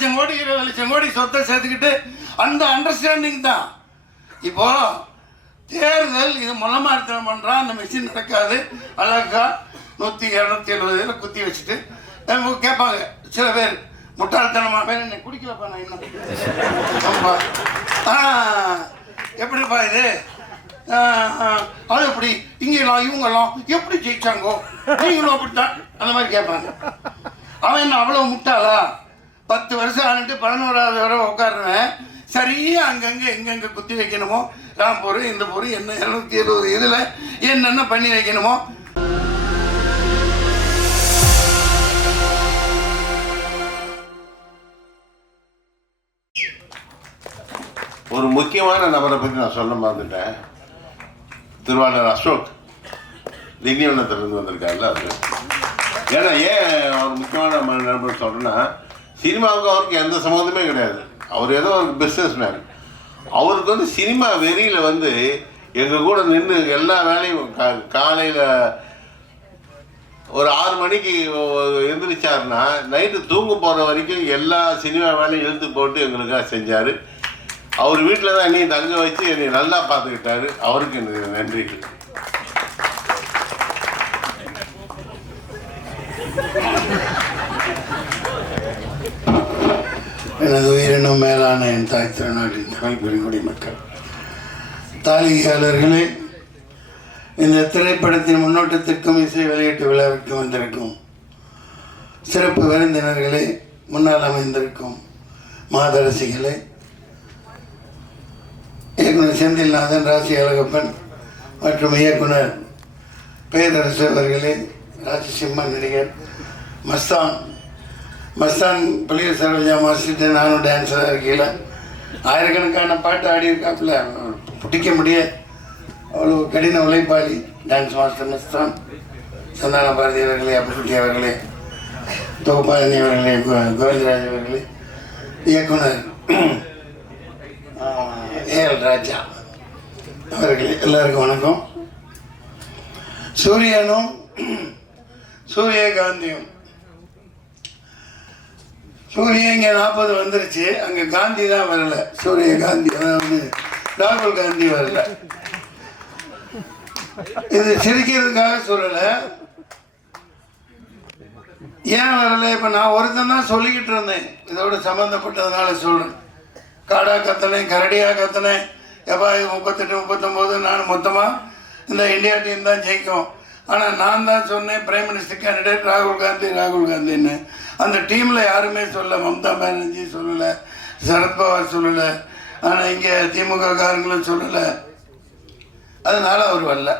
லட்சம் கோடி 20 லட்சம் கோடி சொத்தை சேர்த்துக்கிட்டு அந்த அண்டர்ஸ்டாண்டிங் தான். இப்போ தேர்தல் இது முளமார்த்தனம் பண்ணுறான், அந்த மிஷின் நடக்காது, அழகா 100 270 குத்தி வச்சுட்டு கேட்பாங்க சில பேர் முட்டாள்தனமாக பேர் என்னை குடிக்கலப்பா நான் இன்னும் ஆமாப்பா எப்படிப்பா இது அது எப்படி இங்கெல்லாம் இவங்கெல்லாம் எப்படி ஜெயிச்சாங்கோ நீங்களும் அப்படித்தான் அந்த மாதிரி கேட்பாங்க. அவன் என்ன அவ்வளோ முட்டாளா? 10 வருஷம் ஆனிட்டு 11வது வரை உட்காருவேன், சரியா அங்கங்கே எங்கெங்கே குத்தி வைக்கணுமோ ராம்பூர் இந்த பூர் என்ன 270 இதில் என்னென்ன பண்ணி வைக்கணுமோ. ஒரு முக்கியமான நபரை பற்றி நான் சொல்ல மறந்துட்டேன். திருவாளர் அசோக் திண்டிவனத்திலிருந்து வந்திருக்காருல்ல, அது ஏன்னா ஏன் அவர் முக்கியமான நபர் சொல்கிறேன்னா, சினிமாவுக்கு அவருக்கு எந்த சம்மந்தமே கிடையாது. அவர் ஏதோ ஒரு பிஸ்னஸ் மேன். அவருக்கு வந்து சினிமா வெறியில் வந்து எங்கள் கூட நின்று எல்லா வேலையும் காலையில் ஒரு 6 மணிக்கு எழுந்திரிச்சாருன்னா நைட்டு தூங்க போகிற வரைக்கும் எல்லா சினிமா வேலையும் இழுத்து போட்டு எங்களுக்காக செஞ்சார். அவர் வீட்டில் தான் என்னையும் தங்க வச்சு என்னை நல்லா பார்த்துக்கிட்டாரு. அவருக்கு எனக்கு நன்றிகள். எனது உயிரினும் மேலான என் தாய் திருநாட்டின் தமிழ் பெருங்குடி மக்கள், தாளிகையாளர்களே, இந்த திரைப்படத்தின் முன்னோட்டத்திற்கும் இசை வெளியீட்டு விழாவிற்கும் வந்திருக்கும் சிறப்பு விருந்தினர்களே, முன்னால் அமைந்திருக்கும் மாதரசிகளே, இயக்குனர் செந்தில்நாதன், ராசி அழகப்பன் மற்றும் இயக்குனர் பேரரசு அவர்களே, ராஜசிம்மா நடிகர் மஸ்தான் பள்ளிய சரோஜா மாஸ்டர்கிட்ட நானும் டான்ஸராக இருக்கையில் ஆயிரக்கணக்கான பாட்டு ஆடியிருக்காப்புல, பிடிக்க முடியாது, அவ்வளோ கடின உழைப்பாளி டான்ஸ் மாஸ்டர் மஸ்தான். சந்தான பாரதி அவர்களே, அப்புக்குட்டி அவர்களே, தொகுப்பாளனி அவர்களே, கோவிந்தராஜ் அவர்களே, இயக்குனர் ஏஎல் ராஜா அவர்களே, எல்லாருக்கும் வணக்கம். சூரியனும் சூரியகாந்தியும், சூரியன் இங்கே 40 வந்துருச்சு, அங்கே காந்தி தான் வரல, சூரியகாந்தி அதாவது ராகுல் காந்தி வரல. இது சிரிக்கிறதுக்காக சொல்லலை, ஏன் வரல? இப்போ நான் ஒருத்தன் தான் சொல்லிக்கிட்டு இருந்தேன், இதோட சம்மந்தப்பட்டதுனால சொல்கிறேன். காடா கத்தினேன், கரடியாக கத்தினேன், எப்பா 38 39 நான் மொத்தமாக இந்த இந்தியா டீம் தான் ஜெயிக்கும். ஆனால் நான் தான் சொன்னேன் பிரைம் மினிஸ்டர் கேண்டிடேட் ராகுல் காந்தின்னு. அந்த டீமில் யாருமே சொல்ல, மம்தா பானர்ஜி சொல்லலை, சரத்பவார் சொல்லலை, ஆனால் இங்கே திமுக காரங்களும் சொல்லலை, அதனால் அவர் வரல.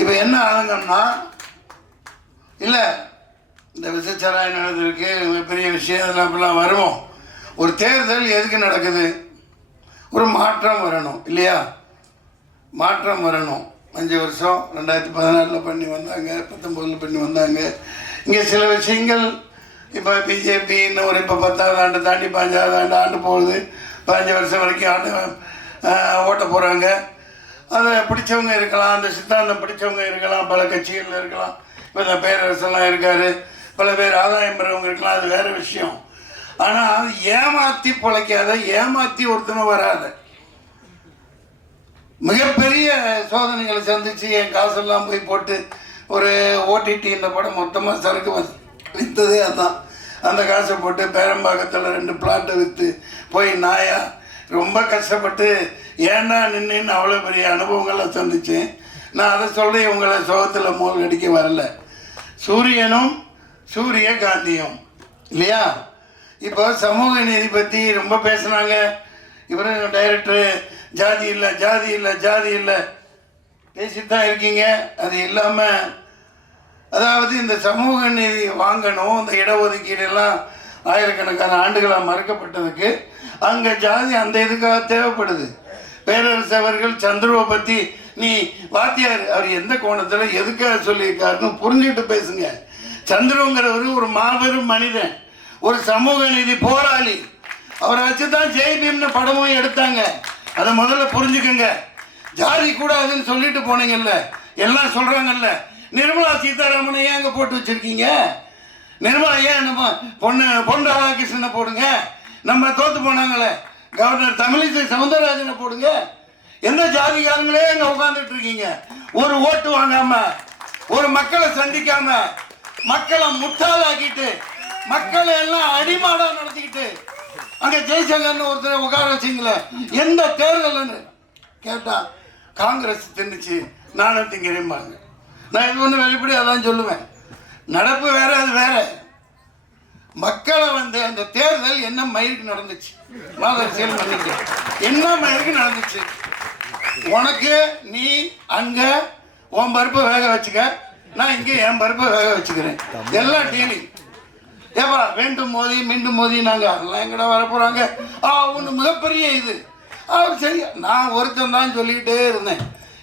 இப்போ என்ன ஆளுங்கன்னா, இல்லை இந்த விசச்சாராயம் நடந்திருக்கு, பெரிய விஷயம், அதெல்லாம் அப்படிலாம் வருவோம். ஒரு தேர்தல் எதுக்கு நடக்குது? ஒரு மாற்றம் வரணும் இல்லையா? மாற்றம் வரணும். 5 வருஷம் 2014 பண்ணி வந்தாங்க, 19 பண்ணி வந்தாங்க. இங்கே சில விஷயங்கள் இப்போ பிஜேபி இன்னும் ஒரு இப்போ 10வது ஆண்டு தாண்டி 15வது ஆண்டு போகுது, 15 வருஷம் வரைக்கும் ஆண்டு ஓட்ட போகிறாங்க. அதை பிடிச்சவங்க இருக்கலாம், அந்த சித்தாந்தம் பிடிச்சவங்க இருக்கலாம், பல கட்சிகளில் இருக்கலாம். இப்போ இந்த பேரரசெல்லாம் இருக்கார், பல பேர் ஆதாயம் பெறவங்க இருக்கலாம், அது வேறு விஷயம். ஆனால் ஏமாற்றி பிழைக்காத, ஏமாற்றி ஒருத்தனும் வராத, மிகப்பெரிய சோதனைகளை சந்தித்து என் காசெல்லாம் போய் போட்டு ஒரு ஓடிடி இந்த படம் மொத்தமாக சரக்கு விற்றதே அதான். அந்த காசை போட்டு பேரம்பாக்கத்தில் 2 பிளாட்டை விற்று போய் நாயா ரொம்ப கஷ்டப்பட்டு ஏன்னா நின்று அவ்வளோ பெரிய அனுபவங்களை சந்தித்தேன். நான் அதை சொல்கிறேன், உங்களை சோகத்தில் மூல் அடிக்க வரல. சூரியனும் சூரியகாந்தியும் இல்லையா? இப்போ சமூக நீதி பற்றி ரொம்ப பேசுனாங்க. இவரு டைரக்டரு ஜாதி இல்லை பேசிட்டு தான் இருக்கீங்க. அது இல்லாமல் அதாவது இந்த சமூக நீதி வாங்கணும், இந்த இடஒதுக்கீடெல்லாம் ஆயிரக்கணக்கான ஆண்டுகளாக மறுக்கப்பட்டதுக்கு அங்கே ஜாதி அந்த இதுக்காக தேவைப்படுது. பேரரசு அவர்கள் சந்துருவை பற்றி நீ வாத்தியார் அவர் எந்த கோணத்தில் எதுக்காக சொல்லியிருக்காருன்னு புரிஞ்சுக்கிட்டு பேசுங்க. சந்துருங்கிறவர் ஒரு மாபெரும் மனிதன், ஒரு சமூக நீதி போராளி. அவரை வச்சு தான் ஜெய்பீம்னு படமும் எடுத்தாங்க. அதை முதல்ல புரிஞ்சுக்கங்க. ஜாதி கூடாதுன்னு சொல்லிட்டு போனீங்கல்ல, எல்லாம் சொல்கிறாங்கல்ல. நிர்மலா சீதாராமனை ஏன் அங்கே போட்டு வச்சுருக்கீங்க? நிர்மலா ஏன் நம்ம பொன் ராதாகிருஷ்ணனை போடுங்க. நம்ம தோத்து போனாங்களே கவர்னர் தமிழிசை சவுந்தரராஜனை போடுங்க. எந்த ஜாதிகாரங்களே அங்க உட்கார்ந்துட்டு இருக்கீங்க. ஒரு ஓட்டு வாங்காம, ஒரு மக்களை சந்திக்காம, மக்களை முட்டாளாக்கிட்டு, மக்களை எல்லாம் அடிமாடா நடத்திக்கிட்டு அங்க ஜெய்சங்கர்னு ஒருத்தர் உட்கார வச்சிங்களே. எந்த தேர்தல்னு கேட்டா காங்கிரஸ் தின்னுச்சு, நானும் திங்கிறேன்பாங்க. நான் இது ஒன்று வெளிப்படையாக தான் சொல்லுவேன். நடப்பு வேற, அது வேற. மக்களை அந்த தேர்தல் என்ன மயிருக்கு நடந்துச்சு, மாதரசியல் பண்ணிட்டு என்ன மயிருக்கு நடந்துச்சு. உனக்கு நீ அங்க உன் பருப்பை வேக வச்சுக்க, நான் இங்கே என் பருப்பை வேக வச்சுக்கிறேன். எல்லாம் டீலிங். ஏப்பா வேண்டும் மோதி மீண்டும் மோதி நாங்கள் அதெல்லாம் எங்கடா வரப்போறாங்க. ஒன்று மிகப்பெரிய இது. சரி, நான் ஒருத்தன் தான் சொல்லிக்கிட்டே இருந்தேன்.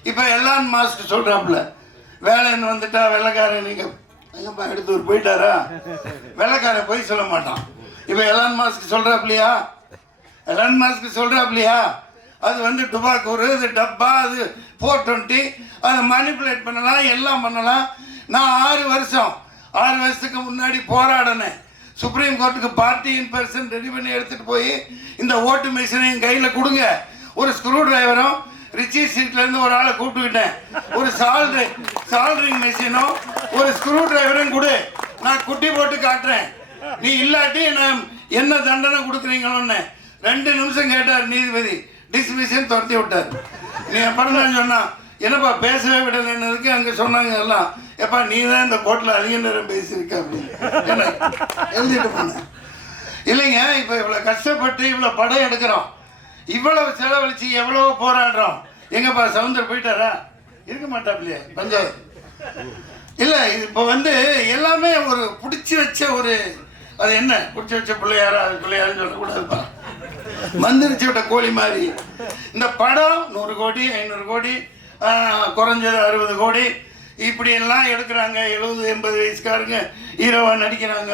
இப்போ எலான் மாஸ்க் சொல்கிறாப்புல, வேலைன்னு வந்துட்டா வெள்ளைக்காரன் நீங்கள் ஐயப்பா எடுத்து போயிட்டாரா, வெள்ளைக்காரன் போய் சொல்ல மாட்டான். இப்போ எலான் மாஸ்க் சொல்கிறாப்லையா, எலான் மாஸ்க் சொல்கிறாப்லையா, அது டுபாக்கூர், அது டப்பா, அது 420, அதை மேனிப்புலேட் பண்ணலாம், எல்லாம் பண்ணலாம். நான் 6 வருஷத்துக்கு முன்னாடி போராடினேன். சுப்ரீம் கோர்ட்டுக்கு பார்ட்டி இன் பர்சன் ரெடி பண்ணி எடுத்துகிட்டு போய் இந்த ஓட்டு மிஷினை என் கையில் கொடுங்க. ஒரு ஸ்க்ரூ டிரைவரும் ரிச்சி ஸ்ட்ரீட்லேருந்து ஒரு ஆளை கூப்பிட்டுக்கிட்டேன். ஒரு சால்ட்ரிங் மிஷினும் ஒரு ஸ்க்ரூ டிரைவரும் கொடு, நான் குட்டி போட்டு காட்டுறேன். நீ இல்லாட்டி நான் என்ன தண்டனை கொடுக்குறீங்களோன்னு 2 நிமிஷம் கேட்டார் நீதிபதி. டிஸ்மிஷன் துரத்தி விட்டார். நீ அப்புறம் தான் சொன்னான், என்னப்பா பேசவே விடலைன்னதுக்கு அங்கே சொன்னாங்க எல்லாம், எப்பா நீ தான் இந்த கோர்ட்டில் அதிக நேரம் பேசியிருக்க அப்படின்னு என்ன எழுதிட்டு போனேன். இல்லைங்க, இப்போ இவ்வளோ கஷ்டப்பட்டு இவ்வளோ படம் எடுக்கிறோம், இவ்வளவு செலவழிச்சு எவ்வளோ போராடுறோம். எங்கப்பா சவுந்தர் போயிட்டாரா? இருக்க மாட்டாப்லையே பஞ்சாயத்து. இல்லை, இது இப்போ எல்லாமே ஒரு பிடிச்சி வச்ச ஒரு, அது என்ன பிடிச்சி வச்ச பிள்ளையாரா, அது பிள்ளையாருன்னு சொல்லக்கூடாதுப்பா, மந்திரிச்சு விட்ட கோழி மாதிரி. இந்த படம் 100 கோடி 500 கோடி, குறைஞ்சது 60 கோடி இப்படியெல்லாம் எடுக்கிறாங்க. 70-80 வயசுக்காரங்க ஹீரோவாக நடிக்கிறாங்க.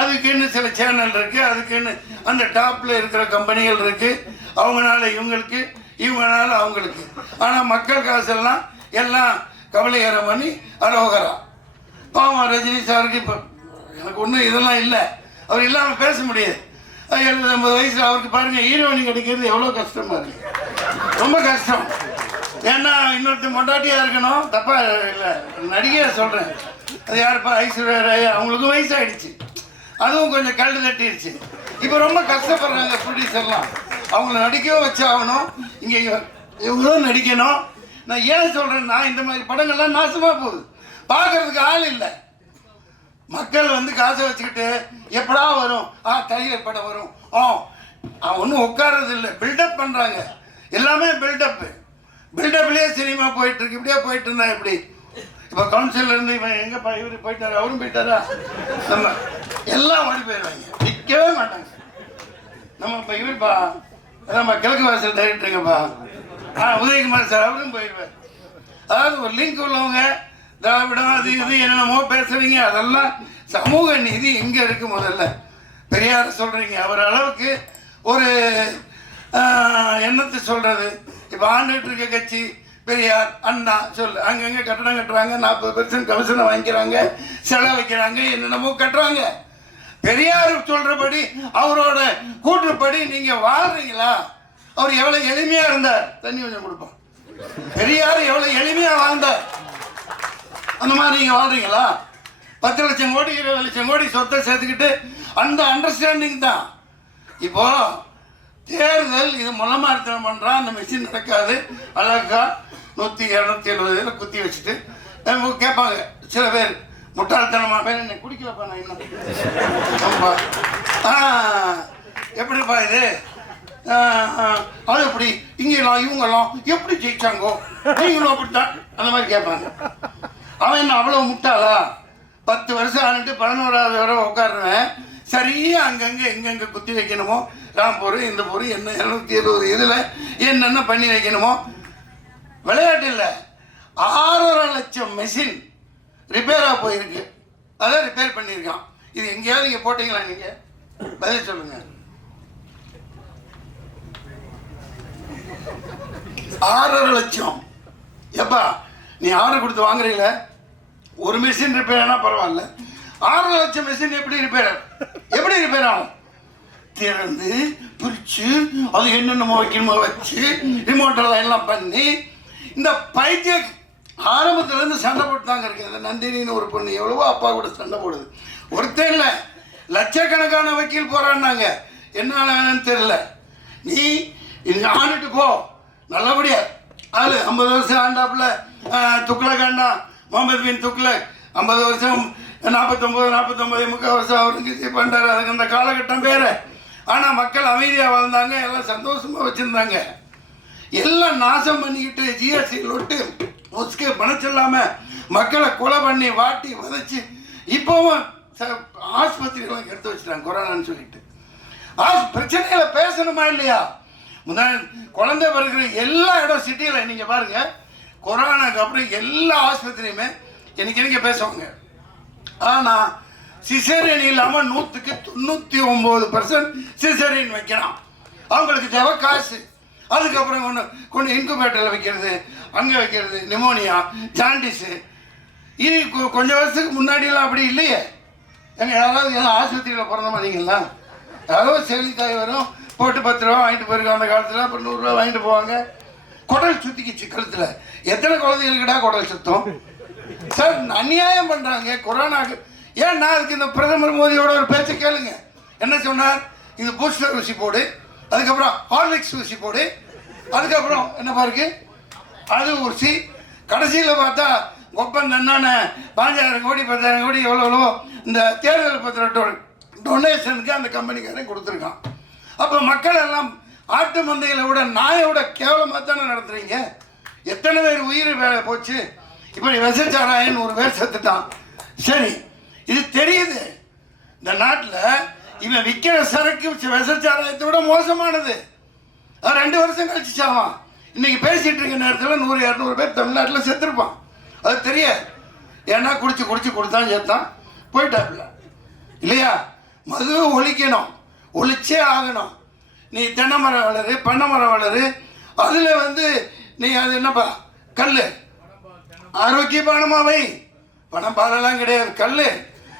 அதுக்குன்னு சில சேனல் இருக்குது, அதுக்குன்னு அந்த டாப்பில் இருக்கிற கம்பெனிகள் இருக்குது. அவங்களால இவங்களுக்கு, இவங்களால அவங்களுக்கு. ஆனால் மக்கள் காசெல்லாம் எல்லாம் கவலைகரம் பண்ணி அரோகரா. பாவம் ரஜினி சாருக்கு இப்போ எனக்கு ஒன்றும் இதெல்லாம் இல்லை, அவர் இல்லாமல் பேச முடியாது. 70-80 வயசில் அவருக்கு பாருங்கள் ஹீரோயினி கிடைக்கிறது எவ்வளோ கஷ்டமாக இருக்குது, ரொம்ப கஷ்டம். ஏன்னா இன்னொருத்தர் மொண்டாட்டியாக இருக்கணும், தப்பாக இல்லை நடிகையாக சொல்கிறேன். அது யாருப்பா, ஐஸ்வர்யா ராய், அவங்களுக்கும் வயசாகிடுச்சு, அதுவும் கொஞ்சம் கல்டு தட்டிடுச்சு. இப்போ ரொம்ப கஷ்டப்படுறாங்க ப்ரொடியூசர்லாம். அவங்கள நடிக்கவும் வச்சாகணும், இங்கே இவங்களும் நடிக்கணும். நான் ஏன் சொல்கிறேன்னா, இந்த மாதிரி படங்கள்லாம் நாசமாக போகுது, பார்க்கறதுக்கு ஆள் இல்லை. மக்கள் காசை வச்சுக்கிட்டு எப்படா வரும், டைகர் படம் வரும், ஒன்றும் உட்கார்றது இல்லை, பில்டப் பண்ணுறாங்க. எல்லாமே பில்டப்லேயே சினிமா போயிட்டுருக்கு. இப்படியே போயிட்டு இருந்தா எப்படி? இப்போ கவுன்சிலருந்து இவன் எங்கேப்பா இவர் போயிட்டாரா, அவரும் போயிட்டாரா, நம்ம எல்லாம் ஓடி போயிடுவாங்க, நிற்கவே மாட்டாங்க. நம்ம இப்போ இவருப்பா நம்ம கிழக்கு வாசல் டைரக்டருங்கப்பா உதயகுமார் சார், அவரும் போயிடுவார். அதாவது ஒரு லிங்க் உள்ளவங்க திராவிடம் அது இது என்னென்னமோ பேசுறீங்க, அதெல்லாம் சமூக நீதி எங்கே இருக்கு? முதல்ல பெரியார் சொல்கிறீங்க, அவர் அளவுக்கு ஒரு என்னத்தை சொல்கிறது. இப்போ ஆண்டுகிட்டு இருக்க கட்சி பெரியார், அண்ணா சொல்லு, அங்கங்கே கட்டடம் கட்டுறாங்க, 40% கமிஷனை வாங்கிக்கிறாங்க, செலவு வைக்கிறாங்க, என்னென்னமோ கட்டுறாங்க. பெரியார் சொல்கிறபடி, அவரோட கூற்றுப்படி நீங்கள் வாழ்றீங்களா? அவர் எவ்வளோ எளிமையாக இருந்தார், தண்ணி கொஞ்சம் கொடுப்போம். பெரியார் எவ்வளோ எளிமையாக வாழ்ந்தார், அந்த மாதிரி நீங்கள் வாழ்றீங்களா? 10 லட்சம் கோடி 20 லட்சம் கோடி சொத்தை சேர்த்துக்கிட்டு அந்த அண்டர்ஸ்டாண்டிங் தான். இப்போ தேர்தல் இது முளமார்த்தனம் பண்ணுறான், அந்த மிஷின் நடக்காது. அழகா 100-270 குத்தி வச்சுட்டு கேட்பாங்க சில பேர், முட்டாள்தனமாக பேர் என்ன குடிக்கலப்பா நான் இன்னும் எப்படிப்பா இது, அது எப்படி இங்கெல்லாம் இவங்கெல்லாம் எப்படி ஜெயிச்சாங்கோ, நீங்களும் அப்படித்தான், அந்த மாதிரி கேட்பாங்க. அவன் என்ன அவ்வளோ முட்டாளா? 10 வருஷம் ஆனிட்டு 11வது வரை உட்காருவேன், சரியாக அங்கங்கே எங்கெங்கே குத்தி வைக்கணுமோ, ராம்பூர் இந்த பூர் என்ன 270 இதில் என்னென்ன பண்ணி வைக்கணுமோ. விளையாட்டு இல்லை, 6.5 லட்சம் மெஷின் ரிப்பேராக போயிருக்கு, அதை ரிப்பேர் பண்ணியிருக்கான். இது எங்கேயாவது நீங்கள் போட்டிங்களா? நீங்கள் பதில் சொல்லுங்க. 6.5 லட்சம் எப்பா நீ ஆர்டர் கொடுத்து வாங்குறீங்கள, ஒரு மிஷின் ரிப்பேர் ஆனால் பரவாயில்ல, 6 லட்சம் மிஷின் எப்படி ரிப்பேர் ஆகும்? திறந்து பிரிச்சு அது என்னென்னமோ வைக்கணுமோ வச்சு ரிமோட்டெல்லாம் எல்லாம் பண்ணி இந்த பைத்திய ஆரம்பத்துலேருந்து சண்டை போட்டுதாங்க இருக்குது. நந்தினின்னு ஒரு பொண்ணு எவ்வளவோ அப்பா கூட சண்டை போடுது. ஒருத்தர் இல்லை, லட்சக்கணக்கான வக்கீல் போறான்னாங்க. என்ன ஆனான்னு தெரியல. நீ ஆண்டுட்டு போ நல்லபடியா. ஆளு 50 வருஷம் ஆண்டாப்புல துக்ளக் ஆண்டா முகமது பின் துக்ளக் 50 வருஷம் 49 முக்கால் வருஷம் அவருக்கு பண்ணுறாரு. அதுக்கு அந்த காலகட்டம் வேறு. ஆனால் மக்கள் அமைதியாக வாழ்ந்தாங்க, எல்லாம் சந்தோஷமாக வச்சுருந்தாங்க. எல்லாம் நாசம் பண்ணிக்கிட்டு ஜிஎஸ்டி லொட்டு முஸ்கே பணச்சில்லாமல் மக்களை கொலை பண்ணி வாட்டி வதைச்சி இப்போவும் ஆஸ்பத்திரிகளாம் எடுத்து வச்சுட்டாங்க கொரோனான்னு சொல்லிட்டு. பிரச்சனைகளை பேசணுமா இல்லையா? முதல் குழந்தை பிறகு எல்லா இடம் சிட்டியில் நீங்கள் பாருங்கள், கொரோனாக்கு அப்புறம் எல்லா ஆஸ்பத்திரியுமே எனக்கு பேசுவாங்க. ஆனால் சிசேரியன் இல்லாமல் 100க்கு 99% சிசேரியன் வைக்கிறான். அவங்களுக்கு தேவை காசு. அதுக்கப்புறம் கொண்டு இன்குபேட்டரில் வைக்கிறது, அங்கே வைக்கிறது, நிமோனியா, ஜாண்டிஸு. இது கொஞ்சம் வருஷத்துக்கு முன்னாடியெல்லாம் அப்படி இல்லையே. எங்கள் யாராவது ஆஸ்பத்திரியில் பிறந்த மாதிரிங்களா? யாராவது செவிலித்தாய் வரும், போட்டு 10 ரூபா வாங்கிட்டு போயிருக்கோம். அந்த காலத்தில் அப்புறம் 100 ரூபா வாங்கிட்டு போவாங்க. குடல் சுற்றிக்கிச்சு கழுத்தில். எத்தனை குழந்தைகளுக்கிட்டா குடல் சுத்தம்? சார் அநியாயம் பண்ணுறாங்க கொரோனாக்கு. ஏன் நான் அதுக்கு இந்த பிரதமர் மோடியோட ஒரு பேச்சை கேளுங்க. என்ன சொன்னார்? இது பூஸ்டர் ஊசி போடு, அதுக்கப்புறம் ஹார்லிக்ஸ் ஊசி போடு, அதுக்கப்புறம் என்ன பாருக்கு அது ஊசி. கடைசியில் பார்த்தா ஒப்பந்தம் என்னென்ன 5000 கோடி 10,000 கோடி எவ்வளோ இந்த தேர்தல் பத்திர டொனேஷனுக்கு அந்த கம்பெனிக்காரன் கொடுத்துருக்கான். அப்போ மக்கள் எல்லாம் ஆட்டு மந்தைகளை விட நாயோட கேவலமாக தானே நடத்துறீங்க. எத்தனை பேர் உயிர் வேலை போச்சு. இப்படி விசச்சாராயன் ஒரு பேர் செத்துட்டான். சரி, இது தெரியுது. இந்த நாட்டில் இவன் விற்கிற சரக்கு விசச்சாராயத்தை விட மோசமானது. 2 வருஷம் கழிச்சு சாவான். இன்னைக்கு பேசிட்டு இருக்க நேரத்தில் 100-200 பேர் தமிழ்நாட்டில் செத்துருப்பான். அது தெரியாது. ஏன்னா குடிச்சு கொடுத்தான் சேர்த்தான் போயிட்டாப்புல இல்லையா? மது ஒழிக்கணும், ஒழிச்சே ஆகணும். நீ தென்னை மரம் வளரு, பண்ணை மரம் வளரு, அதில் நீ அது என்னப்பா கல் ஆரோக்கியமானமாவை பணம் பாலெல்லாம் கிடையாது, கல்.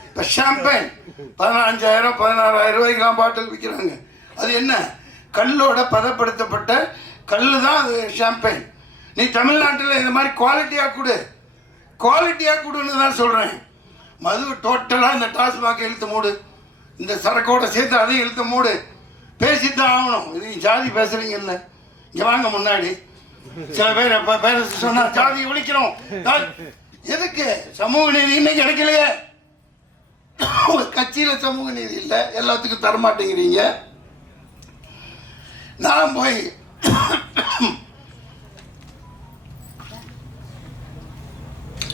இப்போ ஷாம்பைன் 15,000 16,000 ரூபாய்க்கெல்லாம் பாட்டில் விற்கிறாங்க. அது என்ன? கல்லோட பதப்படுத்தப்பட்ட கல் தான் அது ஷாம்பைன். நீ தமிழ்நாட்டில் இந்த மாதிரி குவாலிட்டியாக கொடுன்னு தான் சொல்கிறேன். மது டோட்டலாக இந்த டாஸ்மாக் இழுத்து மூடு, இந்த சரக்கோட சேர்த்து அதையும் இழுத்து மூடு. பேசித்தான் ஆகணும். இது ஜாதி பேசுகிறீங்கல்ல, இங்கே வாங்க முன்னாடி. சில பேர் இப்போ பேச சொன்னால் ஜாதி ஒழிக்கிறோம். எதுக்கு? சமூக நீதி இன்னைக்கு கிடைக்கலையே. கட்சியில் சமூக நீதி இல்லை, எல்லாத்துக்கும் தரமாட்டேங்கிறீங்க. நான் போய்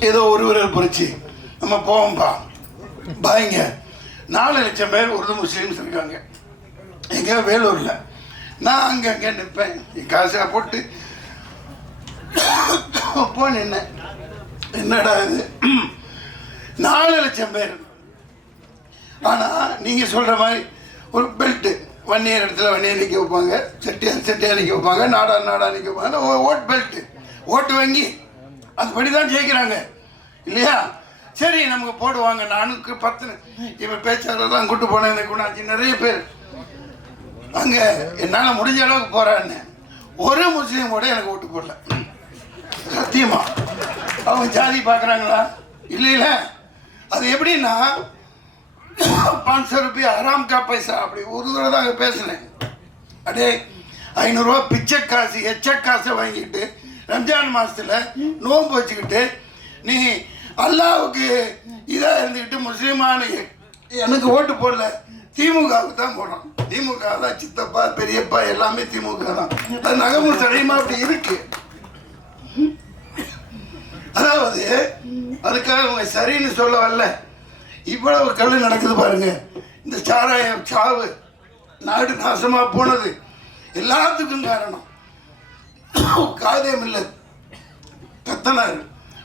ஏதோ ஒரு விரல் பொறிச்சு நம்ம போவோம்பா பாய்ங்க. 4 லட்சம் பேர் உருது முஸ்லீம்ஸ் இருக்காங்க எங்கே வேலூரில். நான் அங்கே நிற்பேன், என் காசாக போட்டு நின்னேன். என்னடா இது 4 லட்சம் பேர். ஆனால் நீங்கள் சொல்கிற மாதிரி ஒரு பெல்ட்டு வன்னியர் இடத்துல வன்னியர் நிற்க வைப்பாங்க, செட்டியார் நிற்க வைப்பாங்க, நாடா நிற்க வைப்பாங்க. ஓட் பெல்ட்டு, ஓட்டு வங்கி அதுபடி தான் ஜெயிக்கிறாங்க இல்லையா? சரி, நமக்கு போடுவாங்க. 410 இப்போ பேச்சாளர்லாம் கூட்டு போனேன். எனக்கு குணாச்சி நிறைய பேர் அங்கே என்னால் முடிஞ்ச அளவுக்கு போகிறான்னு ஒரு முஸ்லீம் கூட எனக்கு ஓட்டு போடல. சத்தியமா அவங்க ஜாதி பார்க்குறாங்களா? இல்லை. அது எப்படின்னா 500 ரூபாய் ஆராம் கா பைசா அப்படி ஒரு தடவை தான் அங்கே பேசினேன். அப்படியே 500 ரூபா பிச்சை காசு எச்ச காசை வாங்கிட்டு ரம்ஜான் மாதத்தில் நோன்பு வச்சுக்கிட்டு நீ அல்லாவுக்கு இதாக இருந்துக்கிட்டு முஸ்லீமான எனக்கு ஓட்டு போடல, திமுகவுக்கு தான் போடுறோம். திமுக தான் சித்தப்பா பெரியப்பா எல்லாமே திமுக தான். அது நகமும் சடையுமா அப்படி இருக்கு. அதாவது அதுக்காக அவங்க சரின்னு சொல்ல வரல. இவ்வளவு கல் நடக்குது பாருங்க. இந்த சாராயம் சாவு, நாடு நாசமாக போனது எல்லாத்துக்கும் காரணம் காதே மில்லத் கத்தனார்.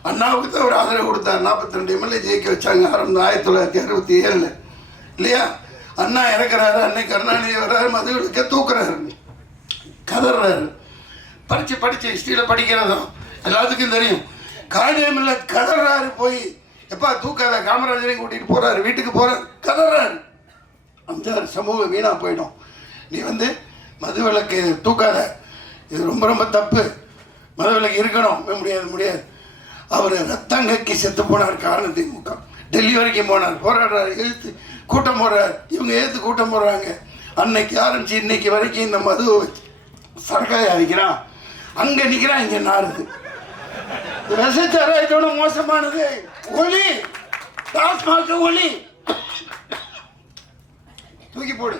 அண்ணாவுக்கு தான் ஒரு ஆதரவு கொடுத்தார். 42 எம்எல்ஏ ஜெயிக்க வச்சாங்க 1967 இல்லையா? அண்ணா இறக்குறாரு, அன்னை கருணாநிதி வர்றாரு, மதுவிலக்க தூக்குறாரு, கதறாரு. படித்து ஹிஸ்ட்ரியில் படிக்கிறதும் எல்லாத்துக்கும் தெரியும். காதே மில்லத் கதறாரு போய் எப்பா தூக்காத, காமராஜரையும் கூட்டிகிட்டு போகிறாரு, வீட்டுக்கு போகிறார், கதறாரு. அந்த சமூகம் வீணாக போயிடும். நீ மதுவிலக்கு தூக்காத, இது ரொம்ப ரொம்ப தப்பு, மதுவிலக்கு இருக்கணும். முடியாது. அவர் ரத்தங்கக்கி செத்து போனார் காரணம் திமுக. டெல்லி வரைக்கும் போனார், போராடுறாரு, எழுத்து கூட்டம் போடுறாரு, இவங்க எழுத்து கூட்டம் போடுறாங்க. அன்னைக்கு ஆரம்பிச்சு இன்னைக்கு வரைக்கும் இந்த மது சரக்காய அடிக்கிறான், அங்கே நிற்கிறான், இங்கே நாடுது. விசச்சாராயத்தோட மோசமானது ஒளி, டாஸ்மாக ஒளி, தூக்கி போடு.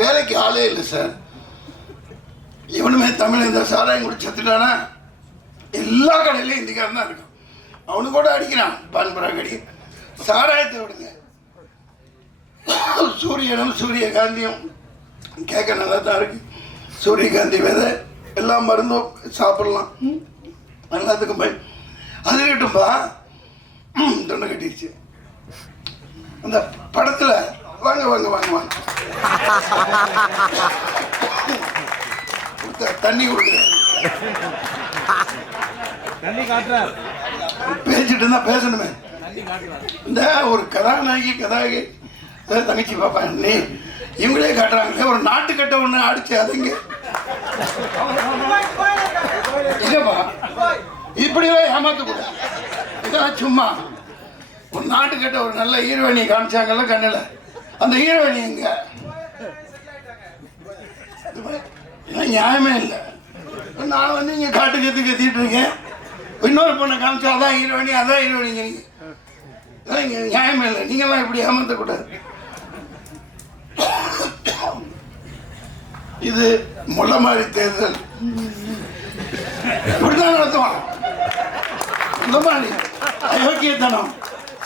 வேலைக்கு ஆளே இல்லை சார். இவனுமே தமிழ் இந்த சாராயம் குடி செத்துட்டானா எல்லா கடையிலையும் இந்திக்காரன் தான் இருக்கும். அவனு கூட அடிக்கிறான் பான்பரா கடி. சாராயத்தை விடுங்க. சூரியனும் சூரியகாந்தியும் கேட்க நல்லா தான் இருக்கு. சூரியகாந்தி விதை எல்லா மருந்தும் சாப்பிடலாம், எல்லாத்துக்கும் போய் அது இருக்கட்டும்பா. தொண்டை கட்டிடுச்சு. அந்த படத்துல வாங்க வாங்க வாங்க வாங்க தண்ணி கொடுக்குறேன். பேசிட்டு இருந்தா பேசணுமே. இந்த ஒரு கதாநாயகி தங்கச்சி பாப்பா நீ இவங்களே காட்டுறாங்களே, ஒரு நாட்டுக்கட்டை ஒண்ணு அடிச்சு அதுங்க இல்லப்பா, இப்படிலாம் ஏமாத்த கூட. இதெல்லாம் சும்மா ஒரு நாட்டுக்கட்ட ஒரு நல்ல ஹீரோயினி காமிச்சாங்கல்ல கண்ணில், அந்த ஹீரோயினி எங்க நியாயமே இல்லை. நான் இங்கே காட்டு கத்திட்டு இருக்கேன், இன்னொரு பொண்ணை காமிச்சா அதான் ஹீரோயினி அதான் ஹீரோயினிங்க. இங்கே நியாயமே இல்லை. நீங்கள்லாம் இப்படி ஏமாற்றக்கூடாது. இது முல்லை மாதிரி தேர்தல் இப்படிதான் நடத்துவான். இந்த மாதிரி அயோக்கியத்தனம்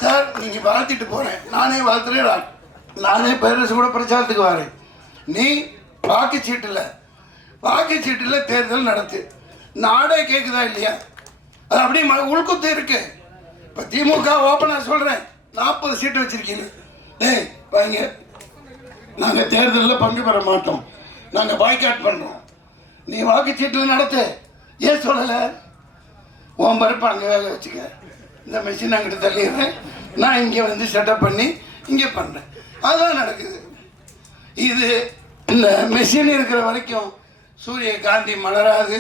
சார். நீங்க வாழ்த்திட்டு போறேன், நானே வாழ்த்துறேன், நானே பேரரசு கூட பிரச்சாரத்துக்கு வரேன். நீ வாக்குச்சீட்டுல தேர்தல் நடத்து. நாடே கேட்குதா இல்லையா? அது அப்படியே உள்குத்து இருக்கு. இப்போ திமுக ஓப்பனா சொல்றேன், 40 சீட்டு வச்சிருக்கீங்க. டேய் வாங்க, நாங்கள் தேர்தலில் பங்கு பெற மாட்டோம், நாங்கள் பாய்காட் பண்ணுறோம். நீ வாக்குச்சீட்டில் நடத்து. ஏன் சொல்லலை? உன் பருப்பு அங்கே வேலை வச்சுக்க, இந்த மெஷின் அங்கிட்ட தள்ளிடுறேன், நான் இங்கே செட்டப் பண்ணி இங்கே பண்ணுறேன். அதுதான் நடக்குது. இது இந்த மெஷின் இருக்கிற வரைக்கும் சூரியகாந்தி மலராது,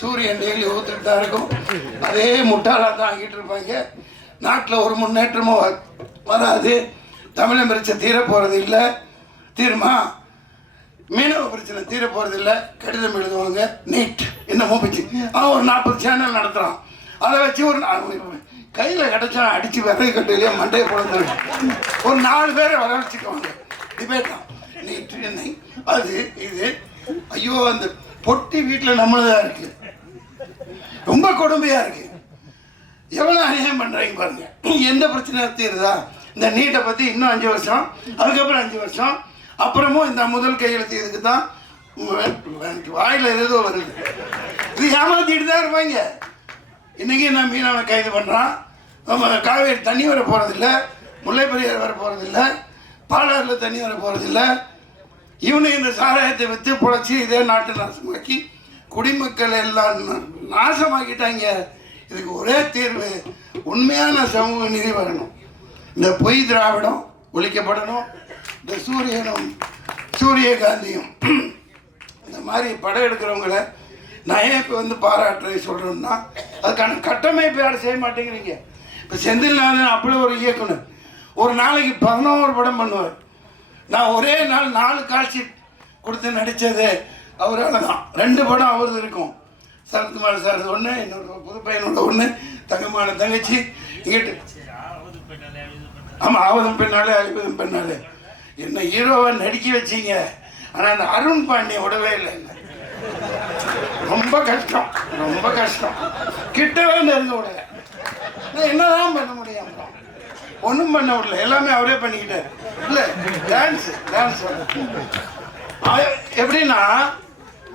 சூரியன் டெய்லி ஊற்றுட்டு தான் இருக்கும். அதே முட்டாளாக தான் ஆகிட்டு இருப்பாங்க. நாட்டில் ஒரு முன்னேற்றமும் வராது. தமிழன் பிரச்சனை தீர போகிறது இல்லை. தீர்மா மீனவ பிரச்சனை தீர போகிறது இல்லை. கடிதம் எழுதுவாங்க, நீட் இன்னமும் பிச்சு அவன் ஒரு 40 சேனல் நடத்துகிறான். அதை வச்சு ஒரு கையில் கிடச்சா அடித்து விறகு கட்டையிலேயே மண்டையை பிறந்து ஒரு 4 பேரை வர வச்சுக்குவாங்க. டிபேட் தான் நீட் என்ன அது இது. ஐயோ, அந்த பொட்டி வீட்டில் நம்மளதான் இருக்கு. ரொம்ப கொடுமையாக இருக்கு. எவ்வளோ அநியாயம் பண்ணுறாங்க பாருங்க. எந்த பிரச்சனை தீருதா? இந்த நீட்டை பற்றி இன்னும் 5 வருஷம், அதுக்கப்புறம் 5 வருஷம், அப்புறமும் இந்த முதல் கையெழுத்து இதுக்கு தான் வாயில் ஏதோ வருது. இது ஏமாத்திட்டு தான் இருப்பாங்க. இன்றைக்கி நான் மீனவனை கைது பண்ணுறான். காவேரி தண்ணி வர போகிறதில்ல, முல்லை பெரியார் வர போகிறதில்ல, பாலாறில் தண்ணி வர போகிறதில்ல. இவனு இந்த சாராயத்தை விற்று பொழைச்சி இதே நாட்டை நாசமாக்கி குடிமக்கள் எல்லாம் நாசமாக்கிட்டாங்க. இதுக்கு ஒரே தீர்வு, உண்மையான சமூக நீதி வரணும். இந்த பொய் திராவிடம் ஒழிக்கப்படணும். இந்த சூரியகாந்தியும் இந்த மாதிரி படம் எடுக்கிறவங்களை நான் ஏன் இப்போ பாராட்டுறதை சொல்கிறேன்னா, அதுக்கான கட்டமைப்பு யாரும் செய்ய மாட்டேங்கிறீங்க. இப்போ செந்தில்நாதன் அப்படி ஒரு இயக்குனர் ஒரு நாளைக்கு 11 படம் பண்ணுவார். நான் ஒரே நாள் 4 காட்சி கொடுத்து நடித்தது அவரால் தான். 2 படம் அவரது இருக்கும். சரத்குமார் சார் ஒன்று, என்னோட புது பையனோட ஒன்று, தங்கமான தங்கச்சி இங்கிட்டு. ஆமாம், ஆவதும் பெண்ணாலே அழிவதும் பெண்ணாலே. என்ன ஹீரோவை நடிக்க வச்சிங்க. ஆனால் அந்த அருண் பாண்டியன் விடவே இல்லை. ரொம்ப கஷ்டம், ரொம்ப கஷ்டம். கிட்டவே நெருங்க விடலை. நான் என்னதான் பண்ண முடியும்? ஒன்றும் பண்ண விடல, எல்லாமே அவரே பண்ணிக்கிட்டார். இல்லை டான்ஸ் எப்படின்னா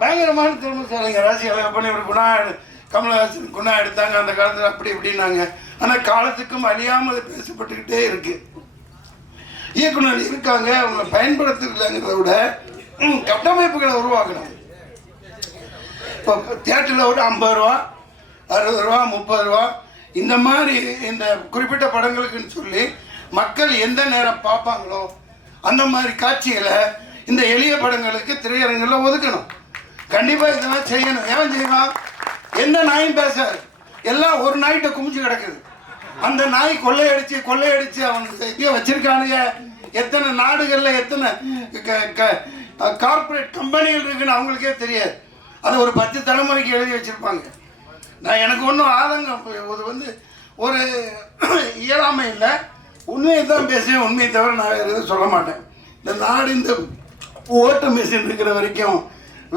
பயங்கரமான திறமைசாலிங்க. ராசிகலை இப்படி குணா கமலஹாசன் குணா எடுத்தாங்க அந்த காலத்தில், அப்படி இப்படின்னாங்க. ஆனால் காலத்துக்கும் அழியாமல் பேசப்பட்டுக்கிட்டே இருக்கு. இயக்குனர் இருக்காங்க, அவங்களை பயன்படுத்துறதுங்கிறத விட கட்டமைப்புகளை உருவாக்கணும். இப்போ தியேட்டரில் ஒரு 50 ரூபா 60 ரூபா 30 ரூபா இந்த மாதிரி இந்த குறிப்பிட்ட படங்களுக்குன்னு சொல்லி மக்கள் எந்த நேரம் பார்ப்பாங்களோ அந்த மாதிரி காட்சிகளை இந்த எளிய படங்களுக்கு திரையரங்கில் ஒதுக்கணும். கண்டிப்பாக இதெல்லாம் செய்யணும். ஏன் செய்வான்? எந்த நாயும் பேசாது, எல்லாம் ஒரு நாய்கிட்ட குமிச்சு கிடக்குது. அந்த நாய் கொள்ளையடிச்சு அவனுக்கு எங்கேயோ வச்சிருக்கானுங்க. எத்தனை நாடுகளில் எத்தனை கார்பரேட் கம்பெனிகள் இருக்குன்னு அவங்களுக்கே தெரியாது. அதை ஒரு 10 தலைமுறைக்கு எழுதி வச்சுருப்பாங்க. நான் எனக்கு ஒன்றும் ஆதங்கம், இது ஒரு இயலாமை இல்லை, உண்மையை தான் பேசுவேன். உண்மையை தவிர நான் வேறு எதுவும் சொல்ல மாட்டேன். இந்த நாடு இந்த ஓட்டு மிஷின் இருக்கிற வரைக்கும்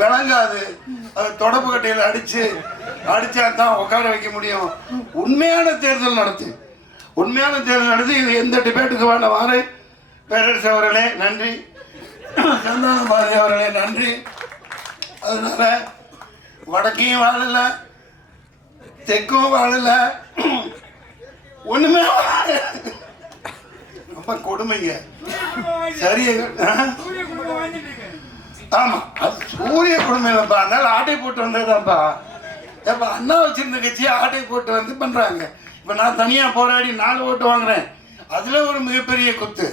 விளங்காது. அது தொடப்பு கட்டையில் அடித்தா தான் உட்கார வைக்க முடியும். உண்மையான தேர்தல் நடத்தி இது எந்த டிபேட்டுக்கு வேண்ட வாரே. பேரரசு அவர்களே நன்றி, சந்தான பாரதி அவர்களே நன்றி. அதனால வடக்கையும் வாழல, தெற்கும் வாழல, ஒண்ணுமே ரொம்ப கொடுமைங்க. சரியா? ஆமா, அது சூரிய கொடுமை இல்லப்பா. அதனால ஆட்டை போட்டு வந்ததுதான்ப்பா. ஏப்பா அண்ணா வச்சிருந்த கட்சியை ஆட்டை போட்டு வந்து பண்றாங்க. இப்ப நான் தனியா போராடி 4 ஓட்டு வாங்குறேன். அதுல ஒரு மிகப்பெரிய குத்து.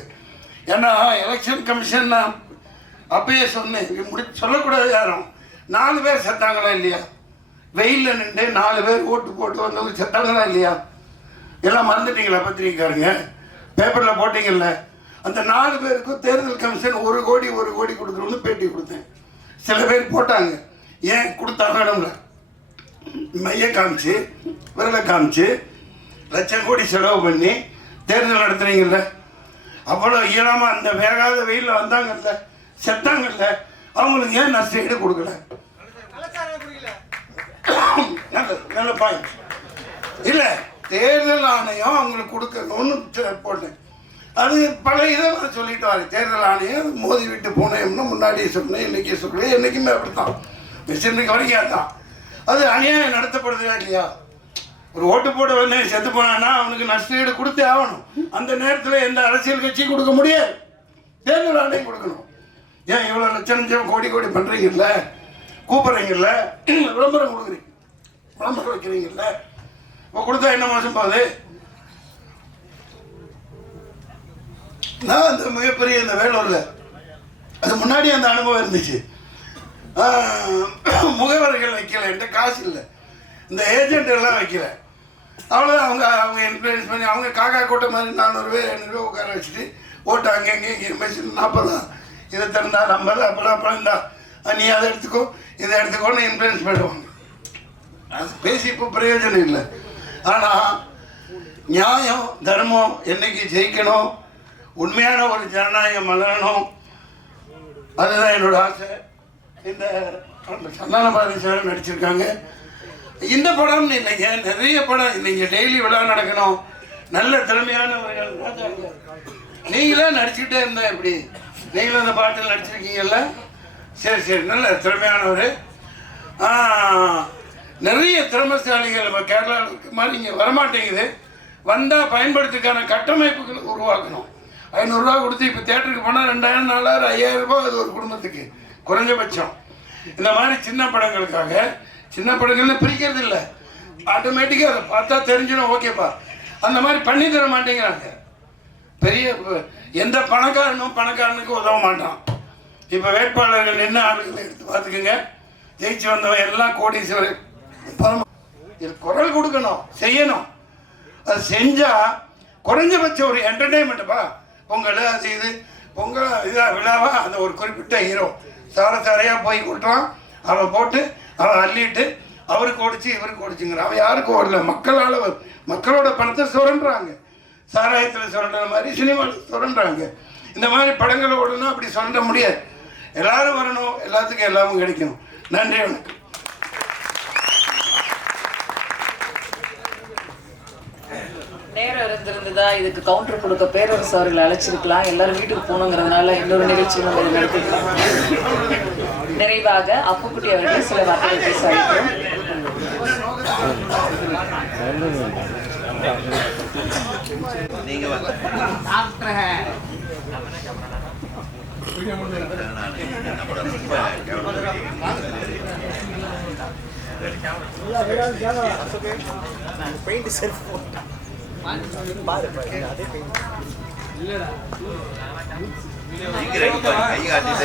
ஏன்னா எலெக்ஷன் கமிஷன் நான் அப்பயே சொன்னேன், சொல்லக்கூடாது. யாரும் 4 பேர் செத்தாங்களா இல்லையா? வெயிலில் நின்று 4 பேர் ஓட்டு போட்டு வந்தவங்க செத்தாங்களா இல்லையா? எல்லாம் மறந்துட்டீங்களா? பத்திரிக்கைக்காரங்க பேப்பரில் போட்டீங்கல்ல. அந்த 4 பேருக்கும் தேர்தல் கமிஷன் 1 கோடி கொடுக்குறோன்னு பேட்டி கொடுத்தேன். சில பேர் போட்டாங்க. ஏன் கொடுத்தாங்கன்னு மைய காமிச்சு விரலை காமிச்சு லட்சம் கோடி செலவு பண்ணி தேர்தல் நடத்துறீங்கல்ல. அவ்வளோ இயலாமல் அந்த வேகாத வெயிலில் வந்தாங்கல்ல, செத்தாங்கல்ல, அவங்களுக்கு ஏன் நஷ்டஈடு கொடுக்கல? நல்ல பாயிண்ட் இல்லை. தேர்தல் ஆணையம் அவங்களுக்கு கொடுக்கணும்னு போட்டேன். அது பல இதை நான் சொல்லிட்டு வரேன். தேர்தல் ஆணையம் மோதி விட்டு போனேன்னு முன்னாடியே சொன்னேன், இன்னைக்கு சொல்கிறேன். என்றைக்குமே அப்படித்தான், மிஷினுக்கு வரைக்கும் தான். அது அநியாயம் நடத்தப்படுதா இல்லையா? ஒரு ஓட்டு போட வந்து செத்து போனான்னா அவனுக்கு நஷ்டஈடு கொடுத்தே ஆகணும். அந்த நேரத்தில் எந்த அரசியல் கட்சியும் கொடுக்க முடியாது, தேர்தல் ஆணையம் கொடுக்கணும். ஏன் இவ்வளோ லட்சம் கோடி பண்ணுறீங்கல்ல, கூப்பிட்றீங்கல்ல, விளம்பரம் கொடுக்குறீங்க, விளம்பரம் வைக்கிறீங்கல்ல, இப்போ கொடுத்தா என்ன மோசம் போகுது? நான் அந்த மிகப்பெரிய இந்த வேலூரில் அது முன்னாடி அந்த அனுபவம் இருந்துச்சு. முகவர்கள் வைக்கல, என்கிட்ட காசு இல்லை, இந்த ஏஜென்ட் எல்லாம் வைக்கல. அவ்வளோ அவங்க இன்ஃப்ளூயன்ஸ் பண்ணி அவங்க காக்கா கூட்ட மாதிரி 400 பேர் 500 ரூபா உட்கார வச்சுட்டு ஓட்டு அங்கங்கே மெஷின் 40 இதை தந்தா 50 அப்புறம் இந்தா நீ அதை எடுத்துக்கோ இதை எடுத்துக்கோன்னு இன்ஃப்ளூயன்ஸ் பண்ணுவாங்க. அது பேசி இப்போ பிரயோஜனம் இல்லை. ஆனால் நியாயம் தர்மம் என்னைக்கு ஜெயிக்கணும், உண்மையான ஒரு ஜனநாயகம் மலரணும், அதுதான் என்னோட ஆசை. இந்த சந்தான பாரதி சார் நடிச்சிருக்காங்க. இந்த படம் இல்லைங்க, நிறைய படம் இல்லைங்க. டெய்லி விழா நடக்கணும், நல்ல திறமையானவர்கள். நீங்களே நடிச்சுக்கிட்டே இருந்தா எப்படி? நீங்களும் அந்த பாட்டில் நடிச்சிருக்கீங்கல்ல, சரி நல்ல திறமையானவர். நிறைய திறமைசாலிகள் நம்ம கேரளாவுக்கு மாதிரி இங்கே வரமாட்டேங்குது. வந்தால் பயன்படுத்துக்கான கட்டமைப்புகளை உருவாக்கணும். 500 ரூபா கொடுத்து இப்போ தேட்டருக்கு போனால் 2000 4000 5000 ரூபாய் அது ஒரு குடும்பத்துக்கு குறைஞ்சபட்சம். இந்த மாதிரி சின்ன படங்களுக்காக, சின்ன படங்கள்னு பிரிக்கிறது இல்லை, ஆட்டோமேட்டிக்காக அதை பார்த்தா தெரிஞ்சிடும், ஓகேப்பா. அந்த மாதிரி பண்ணி தர மாட்டேங்கிறாங்க. பெரிய எந்த பணக்காரனுக்கு உதவ மாட்டான். இப்போ வேட்பாளர்கள் என்ன ஆளுகளை எடுத்து பார்த்துக்குங்க, ஜெயிச்சு வந்தவன் எல்லாம் கோடீஸ்வரர். இது குரல் கொடுக்கணும், செய்யணும். அது செஞ்சால் குறைஞ்சபட்சம் ஒரு என்டர்டெயின்மெண்ட்டுப்பா. பொங்கல் அது இது பொங்கல் இதாக விழாவா அந்த ஒரு குறிப்பிட்ட ஹீரோ சாரையாக போய் கொட்டுறான், அவன் போட்டு அவன் அள்ளிட்டு அவருக்கு ஓடிச்சு இவருக்கு ஓடிச்சுங்கிறான். அவன் யாருக்கும் ஓடல, மக்களோட பணத்தை சுரண்டுறாங்க. சாராயத்தில் சுரண்டுற மாதிரி சினிமாவில் சுரண்டுறாங்க. இந்த மாதிரி படங்களை ஓடணும், அப்படி சுரண்ட முடியாது. எல்லாரும் வரணும், எல்லாத்துக்கும் எல்லாமும் கிடைக்கணும். நன்றி, வணக்கம். நேரம் இருந்திருந்ததா இதுக்கு கவுண்டர் கொடுக்க பேரரசு அவர்களை அழைச்சிருக்கலாம். எல்லாரும் வீட்டுக்கு போகணுங்கிறதுனால இன்னொரு நிகழ்ச்சி நம்ம நடத்திக்கலாம். நிறைவாக அப்புக்குட்டி அவர்கள் சில வார்த்தைகள் பேச அழைக்கிறோம். நீங்க கை காட்டிட்டு